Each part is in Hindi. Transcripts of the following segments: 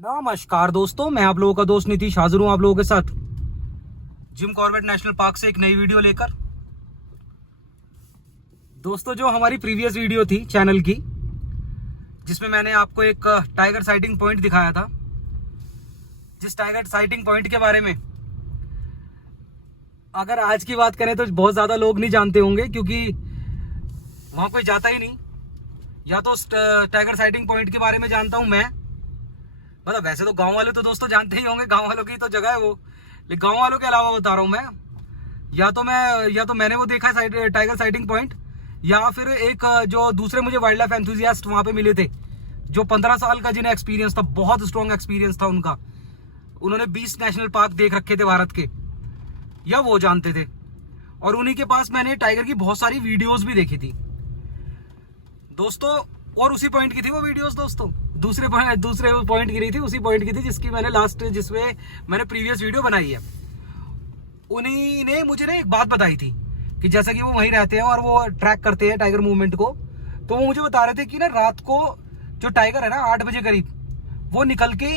नमस्कार दोस्तों, मैं आप लोगों का दोस्त नीतीश हाजिर हूं आप लोगों के साथ जिम कॉर्बेट नेशनल पार्क से एक नई वीडियो लेकर। दोस्तों, जो हमारी प्रीवियस वीडियो थी चैनल की, जिसमें मैंने आपको एक टाइगर साइटिंग पॉइंट दिखाया था, जिस टाइगर साइटिंग पॉइंट के बारे में अगर आज की बात करें तो बहुत ज्यादा लोग नहीं जानते होंगे, क्योंकि वहां कोई जाता ही नहीं। या तो टाइगर साइटिंग पॉइंट के बारे में जानता हूं मैं, मतलब वैसे तो गांव वाले तो दोस्तों जानते ही होंगे, गांव वालों की तो जगह है वो, लेकिन गांव वालों के अलावा बता रहा हूं मैं। या तो मैंने वो देखा है टाइगर साइटिंग पॉइंट, या फिर एक जो दूसरे मुझे वाइल्ड लाइफ एंथुजियास्ट वहां पे मिले थे, जो 15 साल का जिन्हें एक्सपीरियंस था, बहुत स्ट्रॉन्ग एक्सपीरियंस था उनका, उन्होंने 20 नेशनल पार्क देख रखे थे भारत के, या वो जानते थे। और उन्हीं के पास मैंने टाइगर की बहुत सारी वीडियोस भी देखी थी दोस्तों, और उसी पॉइंट की थी वो वीडियोस दोस्तों। दूसरे पॉइंट की नहीं थी, उसी पॉइंट की थी जिसकी मैंने जिसमें मैंने प्रीवियस वीडियो बनाई है। उन्हीं ने मुझे ना एक बात बताई थी कि जैसा कि वो वहीं रहते हैं और वो ट्रैक करते हैं टाइगर मूवमेंट को, तो वो मुझे बता रहे थे कि ना रात को जो टाइगर है ना 8 बजे करीब वो निकल के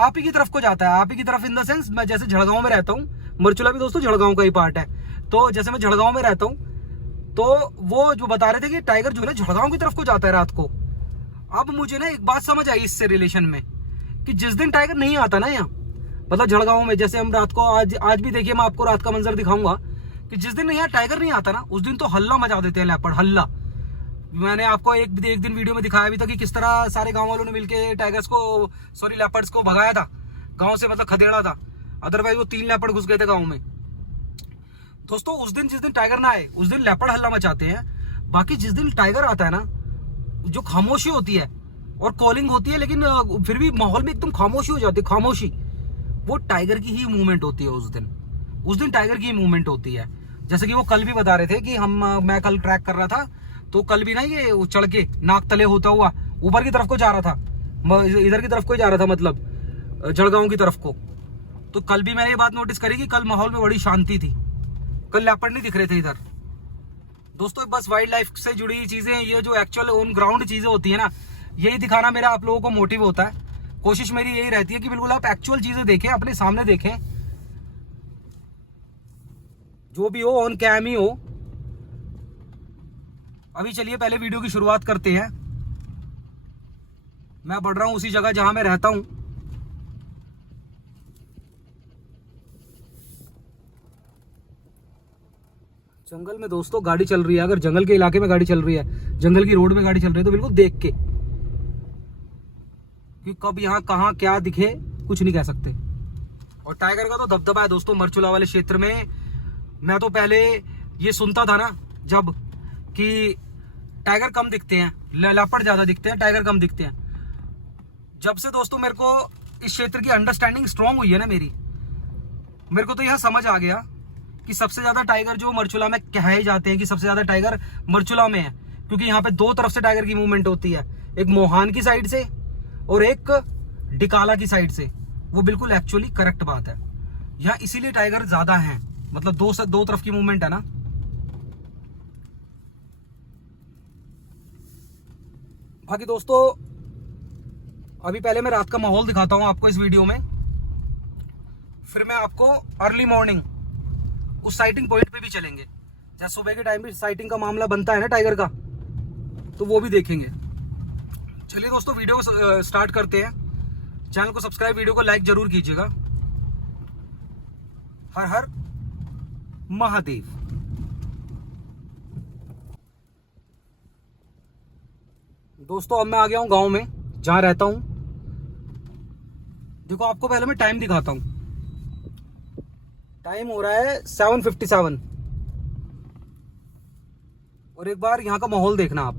आप ही की तरफ को जाता है। आप ही की तरफ इन द सेंस, मैं जैसे झड़गांव में रहता हूँ, मरचुला भी दोस्तों झड़गांव का ही पार्ट है, तो जैसे मैं झड़गांव में रहता हूँ, तो वो जो बता रहे थे कि टाइगर जो है ना झड़गांव की तरफ को जाता है रात को। अब मुझे ना एक बात समझ आई इससे रिलेशन में, कि जिस दिन टाइगर नहीं आता ना यहाँ, मतलब झड़गांव में, जैसे हम रात को आज भी देखिए, मैं आपको रात का मंजर दिखाऊंगा, कि जिस दिन यहाँ टाइगर नहीं आता ना, उस दिन तो हल्ला मचा देते हैं लेपर्ड, हल्ला। मैंने आपको एक दिन वीडियो में दिखाया भी था कि किस तरह सारे गांव वालों ने मिलके टाइगर्स को, सॉरी लेपर्ड्स को भगाया था गांव से, मतलब खदेड़ा था, अदरवाइज वो 3 लेपर्ड घुस गए थे गांव में दोस्तों। उस दिन जिस दिन टाइगर ना आए, उस दिन लेपर्ड हल्ला मचाते हैं। बाकी जिस दिन टाइगर आता है ना, जो खामोशी होती है और कॉलिंग होती है, लेकिन फिर भी माहौल में एकदम खामोशी हो जाती है, खामोशी, वो टाइगर की ही मूवमेंट होती है उस दिन टाइगर की ही मूवमेंट होती है। जैसे कि वो कल भी बता रहे थे कि मैं कल ट्रैक कर रहा था, तो कल भी ना ये चढ़ के नाक तले होता हुआ ऊपर की तरफ को जा रहा था, इधर की तरफ को जा रहा था, मतलब जड़गांव की तरफ को। तो कल भी मैंने ये बात नोटिस करी कि कल माहौल में बड़ी शांति थी, कल लेपर्ड नहीं दिख रहे थे इधर दोस्तों। बस वाइल्ड लाइफ से जुड़ी चीजें, ये जो एक्चुअल ऑन ग्राउंड चीजें होती है ना, यही दिखाना मेरा आप लोगों को मोटिव होता है। कोशिश मेरी यही रहती है कि बिल्कुल आप एक्चुअल चीजें देखें, अपने सामने देखें, जो भी हो ऑन कैम ही हो। अभी चलिए पहले वीडियो की शुरुआत करते हैं। मैं बढ़ रहा हूं उसी जगह जहां मैं रहता हूं। जंगल में दोस्तों गाड़ी चल रही है, अगर जंगल के इलाके में गाड़ी चल रही है, जंगल की रोड में गाड़ी चल रही है, तो बिल्कुल देख के, कि कब यहाँ कहाँ क्या दिखे कुछ नहीं कह सकते। और टाइगर का तो दबदबा है दोस्तों मरचुला वाले क्षेत्र में। मैं तो पहले ये सुनता था ना जब, कि टाइगर कम दिखते हैं, लेपर्ड ज्यादा दिखते हैं, टाइगर कम दिखते हैं। जब से दोस्तों मेरे को इस क्षेत्र की अंडरस्टैंडिंग स्ट्रांग हुई है ना मेरे को तो यह समझ आ गया कि सबसे ज्यादा टाइगर जो मरचुला में कहे जाते हैं, कि सबसे ज्यादा टाइगर मरचुला में है, क्योंकि यहाँ पे 2 तरफ से टाइगर की मूवमेंट होती है, एक मोहान की साइड से और एक डिकाला की साइड से। वो बिल्कुल एक्चुअली करेक्ट बात है, यहाँ इसीलिए टाइगर ज्यादा हैं, मतलब दो तरफ की मूवमेंट है ना। बाकी दोस्तों अभी पहले मैं रात का माहौल दिखाता हूं आपको इस वीडियो में, फिर मैं आपको अर्ली मॉर्निंग उस साइटिंग पॉइंट पे भी चलेंगे, जहाँ सुबह के टाइम भी साइटिंग का मामला बनता है ना टाइगर का, तो वो भी देखेंगे। चलिए दोस्तों वीडियो को स्टार्ट करते हैं। चैनल को सब्सक्राइब, वीडियो को लाइक जरूर कीजिएगा। हर हर महादेव। दोस्तों अब मैं आ गया हूं गांव में जहां रहता हूं। देखो आपको पहले मैं टाइम दिखाता हूं। टाइम हो रहा है 7:57, और एक बार यहां का माहौल देखना आप।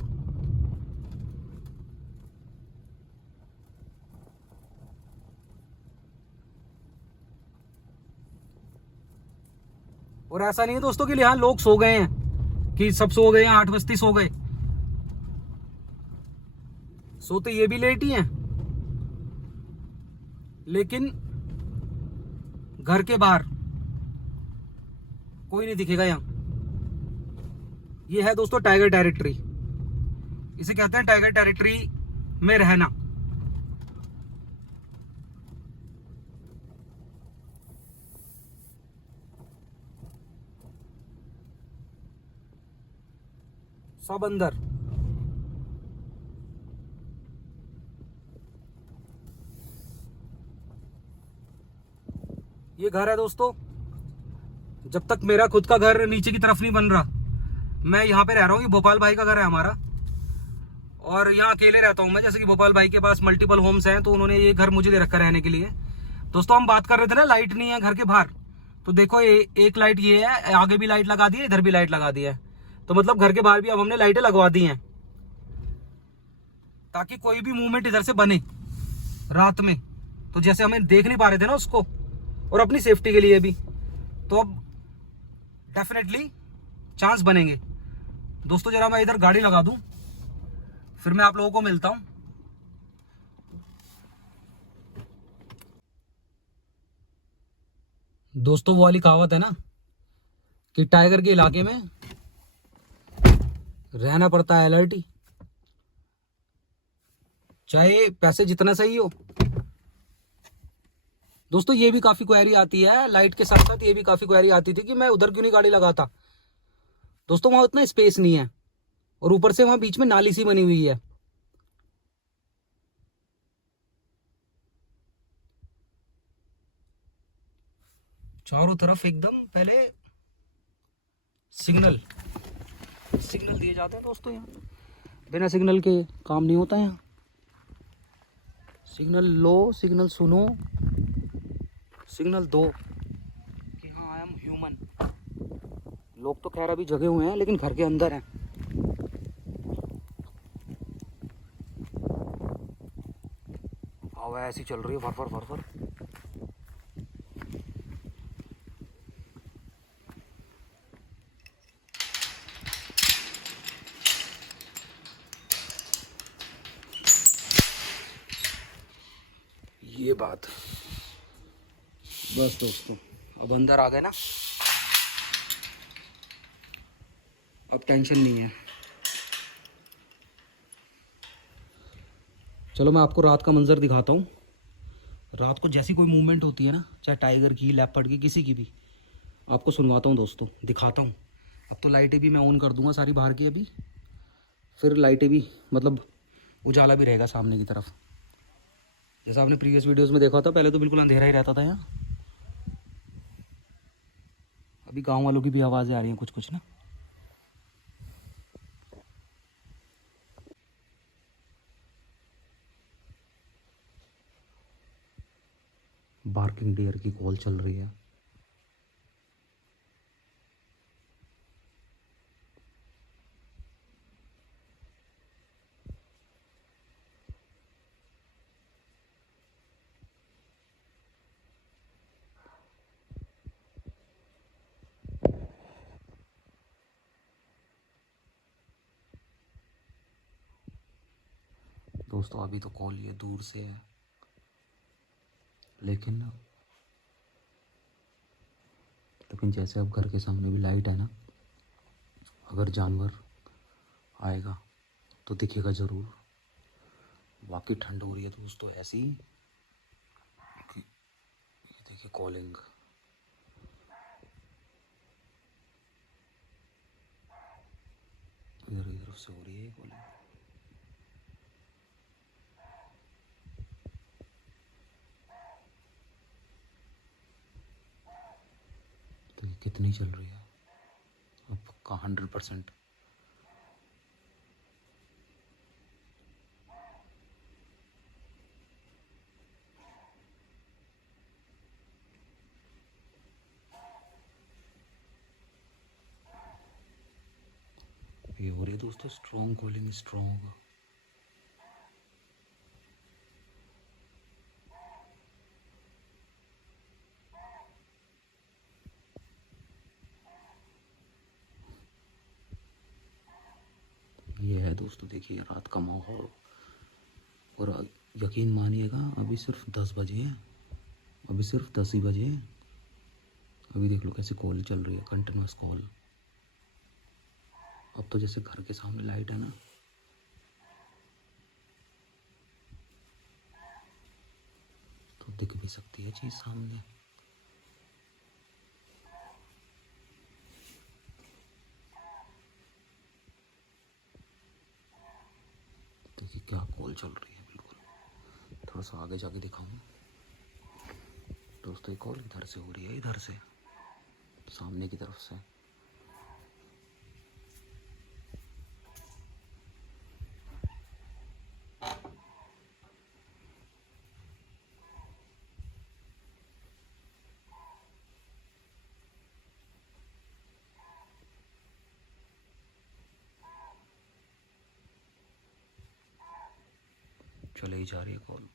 और ऐसा नहीं है दोस्तों कि यहाँ लोग सो गए हैं, कि सब सो गए हैं, 8 बजते सो गए, सोते ये भी लेट ही हैं, लेकिन घर के बाहर कोई नहीं दिखेगा यहाँ। ये है दोस्तों टाइगर टेरिटरी, इसे कहते हैं टाइगर टेरिटरी में रहना। सब अंदर। ये घर है दोस्तों। जब तक मेरा खुद का घर नीचे की तरफ नहीं बन रहा, मैं यहाँ पे रह रहा हूँ। ये भोपाल भाई का घर है हमारा, और यहाँ अकेले रहता हूँ मैं। जैसे कि भोपाल भाई के पास मल्टीपल होम्स हैं, तो उन्होंने ये घर मुझे दे रखा रहने के लिए। दोस्तों हम बात कर रहे थे ना, लाइट नहीं है घर के बाहर, तो देखो एक लाइट ये है, आगे भी लाइट लगा दी है, इधर भी लाइट लगा दी है। तो मतलब घर के बाहर भी अब हमने लाइटें लगवा दी हैं, ताकि कोई भी मूवमेंट इधर से बने रात में, तो जैसे हमें देख नहीं पा रहे थे ना उसको, और अपनी सेफ्टी के लिए भी, तो अब डेफिनेटली चांस बनेंगे। दोस्तों जरा मैं इधर गाड़ी लगा दूं, फिर मैं आप लोगों को मिलता हूं। दोस्तों वो वाली कहावत है ना कि टाइगर के इलाके में रहना पड़ता है अलर्ट ही, चाहे पैसे जितना सही हो। दोस्तों ये भी काफी क्वेरी आती है, लाइट के साथ साथ ये भी काफी क्वेरी आती थी कि मैं उधर क्यों नहीं गाड़ी लगाता। दोस्तों वहां उतना स्पेस नहीं है, और ऊपर से वहां बीच में नाली सी बनी हुई है। चारों तरफ एकदम पहले सिग्नल सिग्नल दिए जाते हैं दोस्तों। यहाँ बिना सिग्नल के काम नहीं होता है। यहाँ सिग्नल लो, सिग्नल सुनो, सिग्नल दो कि हाँ आई एम ह्यूमन। लोग तो खैर अभी जगे हुए हैं, लेकिन घर के अंदर हैं। हवा ऐसी चल रही है, फर फर फर फर। ये बात बस दोस्तों, अब अंदर आ गए ना, अब टेंशन नहीं है। चलो मैं आपको रात का मंजर दिखाता हूँ। रात को जैसी कोई मूवमेंट होती है ना, चाहे टाइगर की, लेपर्ड की, किसी की भी, आपको सुनवाता हूँ दोस्तों, दिखाता हूँ। अब तो लाइटें भी मैं ऑन कर दूंगा सारी बाहर की अभी, फिर लाइटें भी मतलब उजाला भी रहेगा सामने की तरफ। जैसा आपने प्रीवियस वीडियोस में देखा था, पहले तो बिल्कुल अंधेरा ही रहता था यहाँ। अभी गांव वालों की भी आवाज़ें आ रही हैं कुछ कुछ ना। बार्किंग डियर की कॉल चल रही है। दोस्तों अभी तो कॉल ये दूर से है, लेकिन जैसे अब घर के सामने भी लाइट है ना, अगर जानवर आएगा तो दिखेगा ज़रूर। वाकई ठंड हो रही है दोस्तों ऐसी कि ये देखिए कॉलिंग। इधर की तरफ से हो रही है कॉलिंग। तो ये कितनी चल रही है अब पक्का 100%। ये हो रही है दोस्तों स्ट्रॉन्ग कॉलिंग, स्ट्रॉन्ग। ये है दोस्तों, देखिए रात का माहौल। और यकीन मानिएगा अभी सिर्फ 10 बजे हैं, अभी सिर्फ 10 ही बजे हैं। अभी देख लो कैसे कॉल चल रही है, कंटिन्यूस कॉल। अब तो जैसे घर के सामने लाइट है ना, तो दिख भी सकती है चीज़ सामने। क्या कॉल चल रही है, बिल्कुल थोड़ा सा आगे जाके दिखाऊँ दोस्तों। ये कॉल इधर से हो रही है, इधर से सामने की तरफ से। चले ही जा रही है कॉल।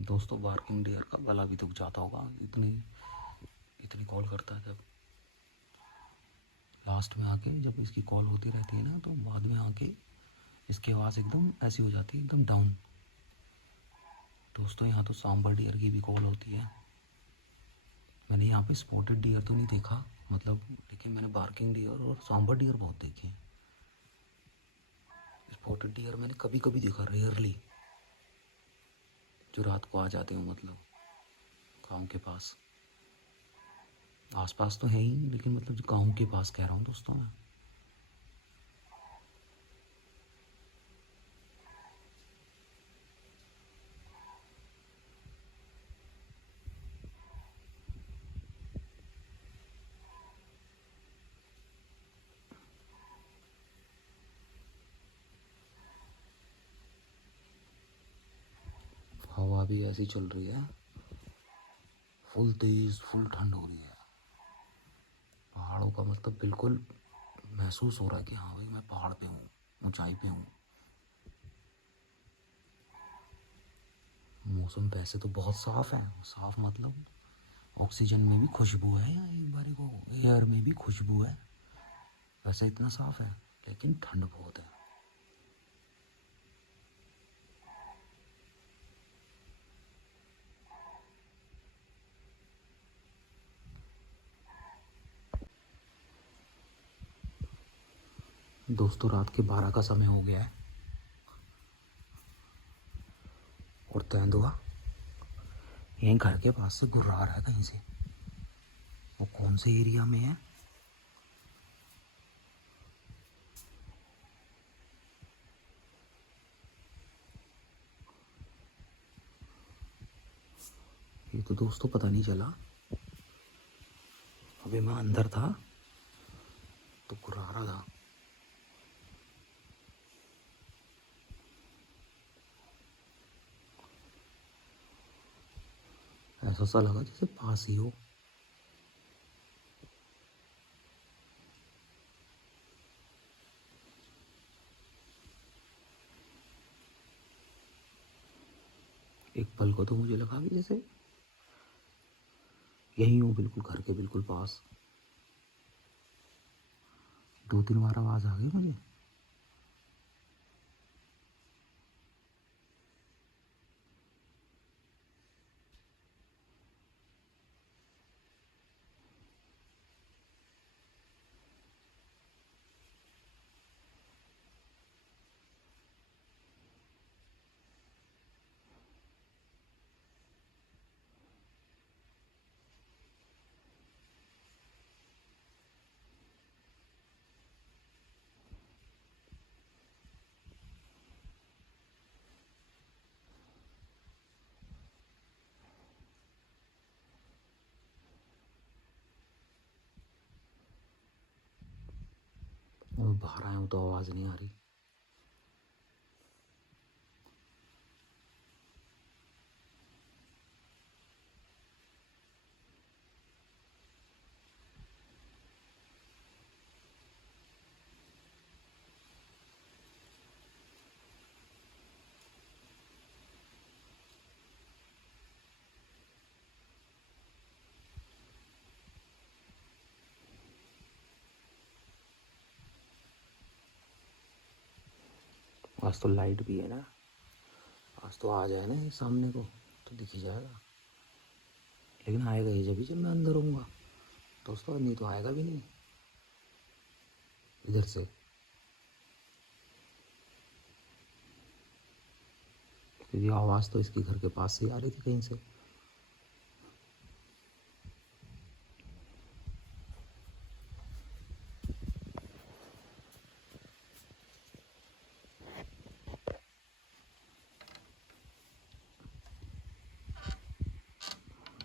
दोस्तों बार्किंग डियर का गला भी दुख जाता होगा, इतनी इतनी कॉल करता है। जब लास्ट में आके जब इसकी कॉल होती रहती है ना, तो बाद में आके इसकी आवाज़ एकदम ऐसी हो जाती है, एकदम डाउन। दोस्तों यहाँ तो सांबर डियर की भी कॉल होती है। मैंने यहाँ पे स्पॉटेड डियर तो नहीं देखा मतलब, लेकिन मैंने बार्किंग डियर और सांबर डियर बहुत देखे हैं। स्पॉटेड डियर मैंने कभी कभी देखा, रेयरली, जो रात को आ जाते हो मतलब गाँव के पास। आसपास तो है ही, लेकिन मतलब जो गाँव के पास कह रहा हूँ दोस्तों मैं। हवा भी ऐसी चल रही है, फुल तेज, फुल ठंड हो रही है। पहाड़ों का मतलब बिल्कुल महसूस हो रहा है कि हाँ भाई मैं पहाड़ पे हूँ, ऊंचाई पे हूँ। मौसम वैसे तो बहुत साफ़ है, साफ़ मतलब ऑक्सीजन में भी खुशबू है, या एक बारी को एयर में भी खुशबू है, वैसे इतना साफ़ है, लेकिन ठंड बहुत है। दोस्तों रात के 12 का समय हो गया है और तेंदुआ यहीं घर के पास से गुर्रा रहा है कहीं से। वो कौन से एरिया में है? ये तो दोस्तों पता नहीं चला। अभी मैं अंदर था तो गुर्रा रहा था। ऐसा सा लगा जैसे पास ही हो। एक पल को तो मुझे लगा कि जैसे यहीं हूँ, बिल्कुल घर के बिल्कुल पास। 2-3 बार आवाज़ आ गई मुझे। और बाहर आया हूँ तो आवाज़ नहीं आ रही। आज तो लाइट भी है ना, आज तो आ जाए ना ये सामने को तो दिख ही जाएगा। लेकिन आएगा ही जब मैं अंदर होऊंगा दोस्तों, नहीं तो आएगा भी नहीं इधर से। क्योंकि आवाज़ तो इसकी घर के पास से आ रही थी कहीं से।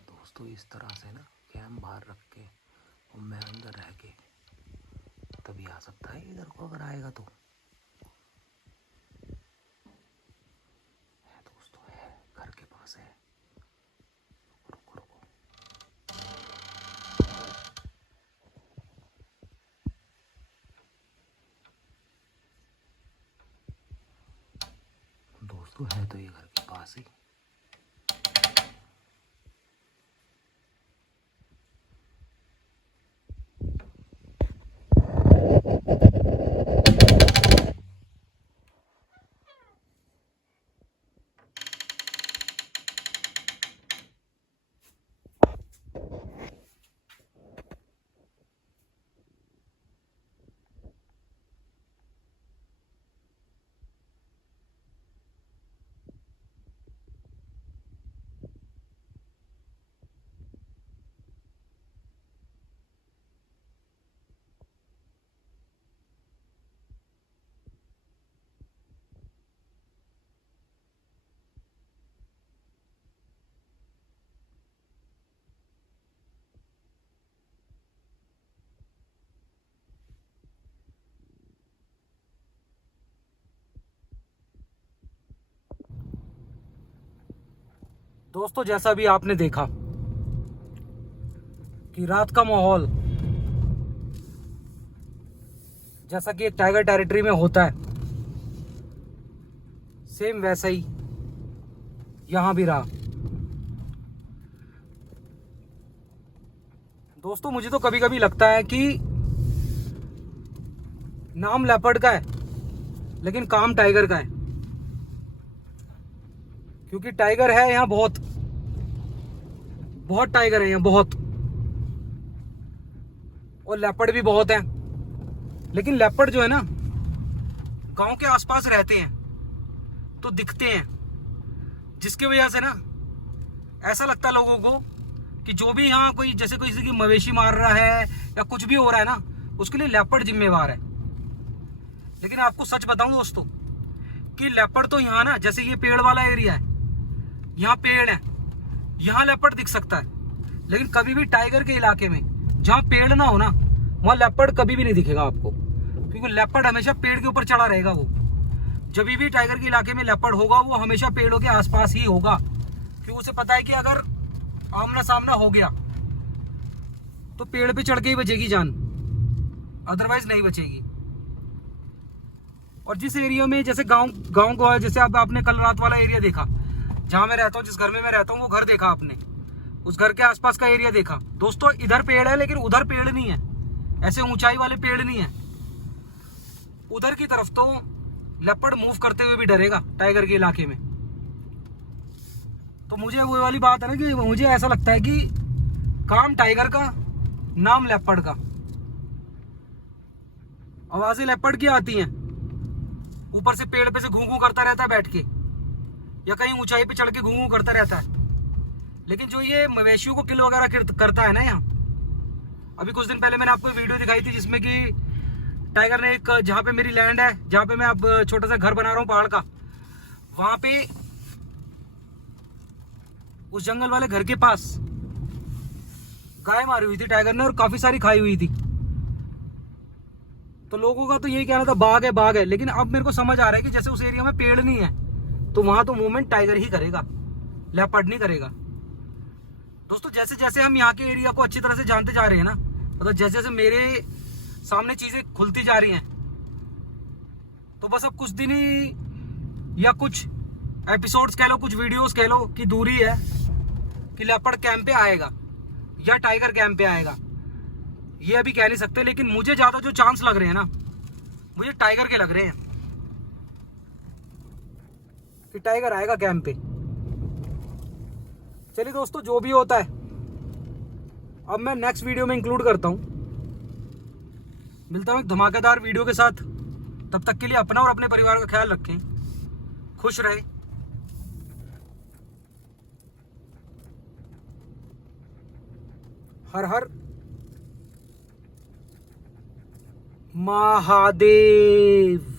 दोस्तों इस तरह से ना कैम बाहर रख के और मैं अंदर रह के तभी आ सकता है इधर को, अगर आएगा तो। है दोस्तों, है घर के पास है। रुको रुको, दोस्तों है तो ये घर के पास ही। दोस्तों जैसा भी आपने देखा कि रात का माहौल जैसा कि एक टाइगर टेरिटरी में होता है, सेम वैसा ही यहां भी रहा। दोस्तों मुझे तो कभी कभी लगता है कि नाम लेपर्ड का है लेकिन काम टाइगर का है, क्योंकि टाइगर है यहाँ बहुत बहुत टाइगर है यहाँ बहुत, और लेपर्ड भी बहुत हैं। लेकिन लेपर्ड जो है ना गांव के आसपास रहते हैं तो दिखते हैं, जिसकी वजह से ना ऐसा लगता है लोगों को कि जो भी यहाँ कोई जैसे कोई किसी की मवेशी मार रहा है या कुछ भी हो रहा है ना, उसके लिए लेपर्ड जिम्मेवार है। लेकिन आपको सच बताऊं दोस्तों कि लेपर्ड तो यहाँ ना, जैसे ये पेड़ वाला एरिया है, यहाँ पेड़ है, यहाँ लेपर्ड दिख सकता है, लेकिन कभी भी टाइगर के इलाके में जहाँ पेड़ ना हो ना, वहाँ लेपर्ड कभी भी नहीं दिखेगा आपको, क्योंकि लेपर्ड हमेशा पेड़ के ऊपर चढ़ा रहेगा। वो जब भी टाइगर के इलाके में लेपर्ड होगा वो हमेशा पेड़ों के आसपास ही होगा, क्योंकि उसे पता है कि अगर आमना सामना हो गया तो पेड़ पे चढ़ के ही बचेगी जान, अदरवाइज नहीं बचेगी। और जिस एरिया में जैसे गांव को, जैसे अब आपने कल रात वाला एरिया देखा जहां मैं रहता हूँ, जिस घर में मैं रहता हूँ वो घर देखा आपने, उस घर के आसपास का एरिया देखा दोस्तों, इधर पेड़ है लेकिन उधर पेड़ नहीं है, ऐसे ऊंचाई वाले पेड़ नहीं है। उधर की तरफ तो लेपर्ड मूव करते हुए भी डरेगा टाइगर के इलाके में। तो मुझे वो वाली बात है ना कि मुझे ऐसा लगता है कि काम टाइगर का, नाम लेपर्ड का। आवाजें लेपर्ड की आती हैं, ऊपर से पेड़ पे से घूं घूं करता रहता है बैठ के, या कहीं ऊंचाई पे चढ़ के घूं घूं करता रहता है। लेकिन जो ये मवेशियों को किल वगैरह करता है ना यहाँ, अभी कुछ दिन पहले मैंने आपको वीडियो दिखाई थी जिसमें कि टाइगर ने एक, जहाँ पे मेरी लैंड है, जहाँ पे मैं अब छोटा सा घर बना रहा हूँ पहाड़ का, वहां पे उस जंगल वाले घर के पास गाय मारी हुई थी टाइगर ने, और काफी सारी खाई हुई थी। तो लोगों का तो यही कहना था बाघ है, लेकिन अब मेरे को समझ आ रहा है कि जैसे उस एरिया में पेड़ नहीं है तो वहां तो मूवमेंट टाइगर ही करेगा, लेपर्ड नहीं करेगा। दोस्तों जैसे जैसे हम यहाँ के एरिया को अच्छी तरह से जानते जा रहे हैं ना, मतलब जैसे जैसे मेरे सामने चीजें खुलती जा रही हैं, तो बस अब कुछ दिन ही या कुछ एपिसोड्स कह लो, कुछ वीडियोस कह लो कि दूरी है कि लेपर्ड कैंप पे आएगा या टाइगर कैंप पे आएगा, ये अभी कह नहीं सकते। लेकिन मुझे ज्यादा जो चांस लग रहे हैं ना, मुझे टाइगर के लग रहे हैं कि टाइगर आएगा कैंप पे। चलिए दोस्तों जो भी होता है अब मैं नेक्स्ट वीडियो में इंक्लूड करता हूं। मिलता हूं एक धमाकेदार वीडियो के साथ, तब तक के लिए अपना और अपने परिवार का ख्याल रखें, खुश रहे। हर हर महादेव।